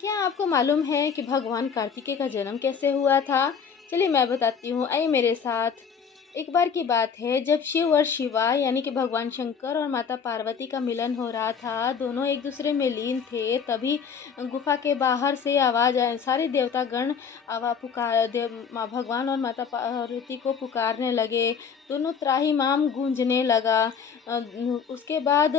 क्या आपको मालूम है कि भगवान कार्तिकेय का जन्म कैसे हुआ था? चलिए मैं बताती हूँ, आइए मेरे साथ। एक बार की बात है जब शिव और शिवा यानी कि भगवान शंकर और माता पार्वती का मिलन हो रहा था, दोनों एक दूसरे में लीन थे, तभी गुफा के बाहर से आवाज़ आए, सारे देवतागण आवा पुकार देव माँ भगवान और माता पार्वती को पुकारने लगे, दोनों त्राहिमाम गूंजने लगा। उसके बाद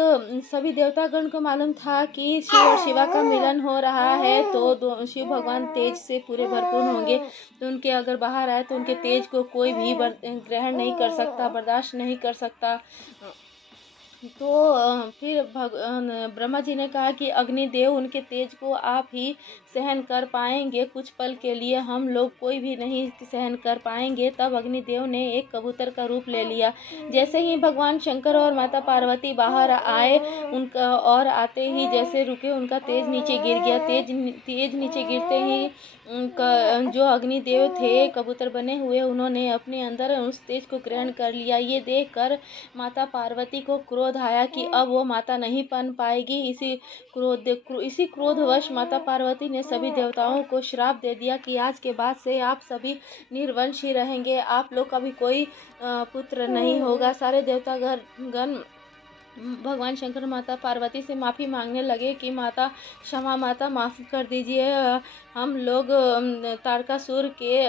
सभी देवतागण को मालूम था कि शिव और शिवा का मिलन हो रहा है, तो दो शिव भगवान तेज से पूरे भरपूर होंगे, तो उनके अगर बाहर आए तो उनके तेज को कोई भी ग्रहण नहीं कर सकता, बर्दाश्त नहीं कर सकता। तो फिर ब्रह्मा जी ने कहा कि अग्निदेव उनके तेज को आप ही सहन कर पाएंगे, कुछ पल के लिए हम लोग कोई भी नहीं सहन कर पाएंगे। तब अग्निदेव ने एक कबूतर का रूप ले लिया। जैसे ही भगवान शंकर और माता पार्वती बाहर आए, उनका और आते ही जैसे रुके, उनका तेज नीचे गिर गया। तेज नीचे गिरते ही उनका जो अग्निदेव थे कबूतर बने हुए, उन्होंने अपने अंदर उस तेज को ग्रहण कर लिया। ये देखकर माता पार्वती को क्रोध आया कि अब वो माता नहीं बन पाएगी। इसी क्रोधवश माता पार्वती ने सभी देवताओं को श्राप दे दिया कि आज के बाद से आप सभी निर्वंश ही रहेंगे, आप लोग का भी कोई पुत्र नहीं होगा। सारे देवतागण भगवान शंकर माता पार्वती से माफ़ी मांगने लगे कि माता क्षमा, माता माफ़ कर दीजिए, हम लोग तारकासुर के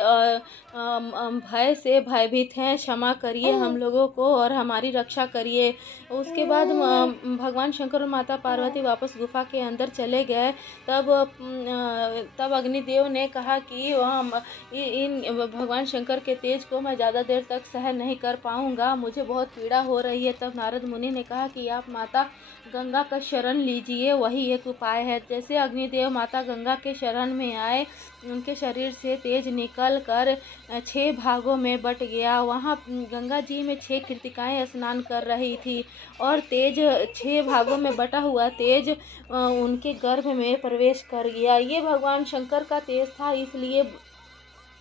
भय से भयभीत हैं, क्षमा करिए हम लोगों को और हमारी रक्षा करिए। उसके बाद भगवान शंकर और माता पार्वती वापस गुफा के अंदर चले गए। तब अग्निदेव ने कहा कि इन भगवान शंकर के तेज को मैं ज़्यादा देर तक सहन नहीं कर पाऊंगा, मुझे बहुत पीड़ा हो रही है। तब नारद मुनि ने कहा कि आप माता गंगा का शरण लीजिए, वही एक उपाय है। जैसे अग्निदेव माता गंगा के शरण में आए, उनके शरीर से तेज निकल कर 6 भागों में बट गया। वहाँ गंगा जी में 6 कृतिकाएँ स्नान कर रही थी और तेज 6 भागों में बटा हुआ तेज उनके गर्भ में प्रवेश कर गया। ये भगवान शंकर का तेज था,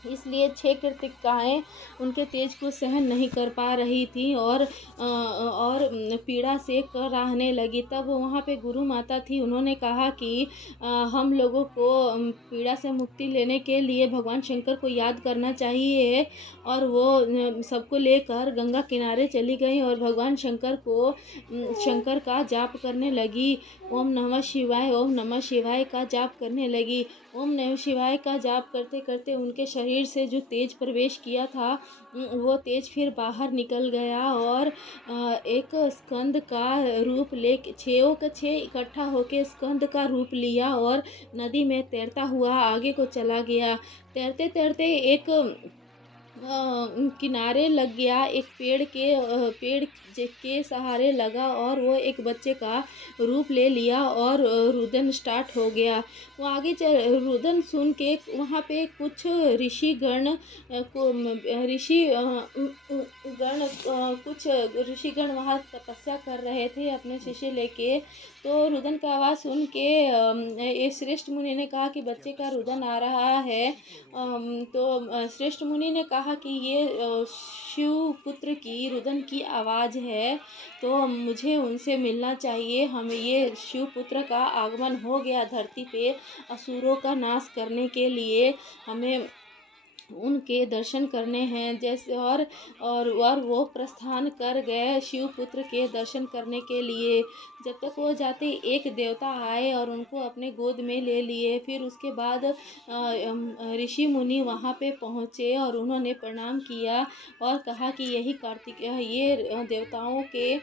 इसलिए 6 कृतिकाएँ उनके तेज को सहन नहीं कर पा रही थी और पीड़ा से कराहने लगी। तब वहाँ पे गुरु माता थी, उन्होंने कहा कि हम लोगों को पीड़ा से मुक्ति लेने के लिए भगवान शंकर को याद करना चाहिए। और वो सबको लेकर गंगा किनारे चली गई और भगवान शंकर का जाप करने लगी। ओम नमः शिवाय, ओम नमः शिवाय का जाप करने लगी। ओम नमः शिवाय का जाप करते करते उनके शरीर से जो तेज प्रवेश किया था, वो तेज फिर बाहर निकल गया और एक स्कंद का रूप ले, 6 का 6 इकट्ठा होके स्कंद का रूप लिया और नदी में तैरता हुआ आगे को चला गया। तैरते तैरते एक किनारे लग गया, एक पेड़ के सहारे लगा और वो एक बच्चे का रूप ले लिया और रुदन स्टार्ट हो गया। वो आगे रुदन सुन के वहाँ पे कुछ कुछ ऋषिगण वहाँ तपस्या कर रहे थे अपने शिष्य लेके। तो रुदन का आवाज़ सुन के ये श्रेष्ठ मुनि ने कहा कि बच्चे का रुदन आ रहा है। तो श्रेष्ठ मुनि ने कहा कि ये शिव पुत्र की रुदन की आवाज़ है, तो मुझे उनसे मिलना चाहिए। हमें ये शिव पुत्र का आगमन हो गया धरती पे असुरों का नाश करने के लिए, हमें उनके दर्शन करने हैं। जैसे और वो प्रस्थान कर गए शिवपुत्र के दर्शन करने के लिए। जब तक वो जाते एक देवता आए और उनको अपने गोद में ले लिए। फिर उसके बाद ऋषि मुनि वहाँ पे पहुँचे और उन्होंने प्रणाम किया और कहा कि ये देवताओं के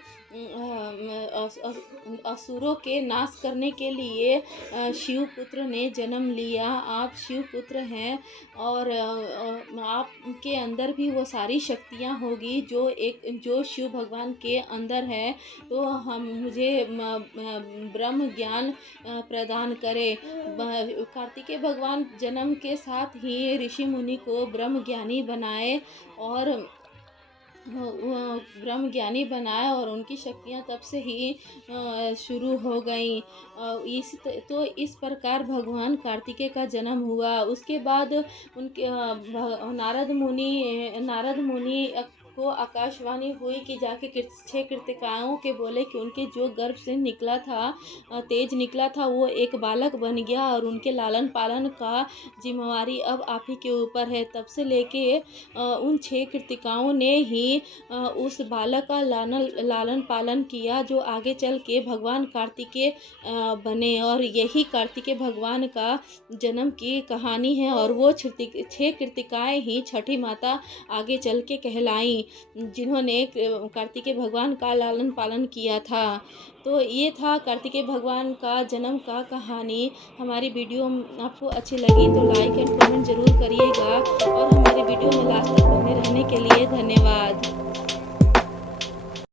असुरों के नाश करने के लिए शिवपुत्र ने जन्म लिया। आप शिवपुत्र हैं और आपके अंदर भी वो सारी शक्तियाँ होगी जो शिव भगवान के अंदर है। तो मुझे ब्रह्म ज्ञान प्रदान करें। कार्तिकेय भगवान जन्म के साथ ही ऋषि मुनि को ब्रह्म ज्ञानी बनाए और ब्रह्म ज्ञानी बनाया और उनकी शक्तियाँ तब से ही शुरू हो गई। इस प्रकार भगवान कार्तिकेय का जन्म हुआ। उसके बाद उनके नारद मुनि को आकाशवाणी हुई कि जाके 6 कृतिकाओं के बोले कि उनके जो गर्भ से निकला था, तेज निकला था, वो एक बालक बन गया और उनके लालन पालन का जिम्मेवारी अब आप ही के ऊपर है। तब से लेके उन 6 कृतिकाओं ने ही उस बालक का लालन पालन किया, जो आगे चल के भगवान कार्तिकेय बने। और यही कार्तिकेय भगवान का जन्म की कहानी है और वो 6 कृतिकाएँ ही छठी माता आगे चल के कहलाई, जिन्होंने कार्तिकेय भगवान का लालन पालन किया था। तो ये था कार्तिकेय भगवान का जन्म का कहानी। हमारी वीडियो आपको अच्छी लगी तो लाइक एंड कमेंट ज़रूर करिएगा और हमारे वीडियो में लास्ट तक बने रहने के लिए धन्यवाद।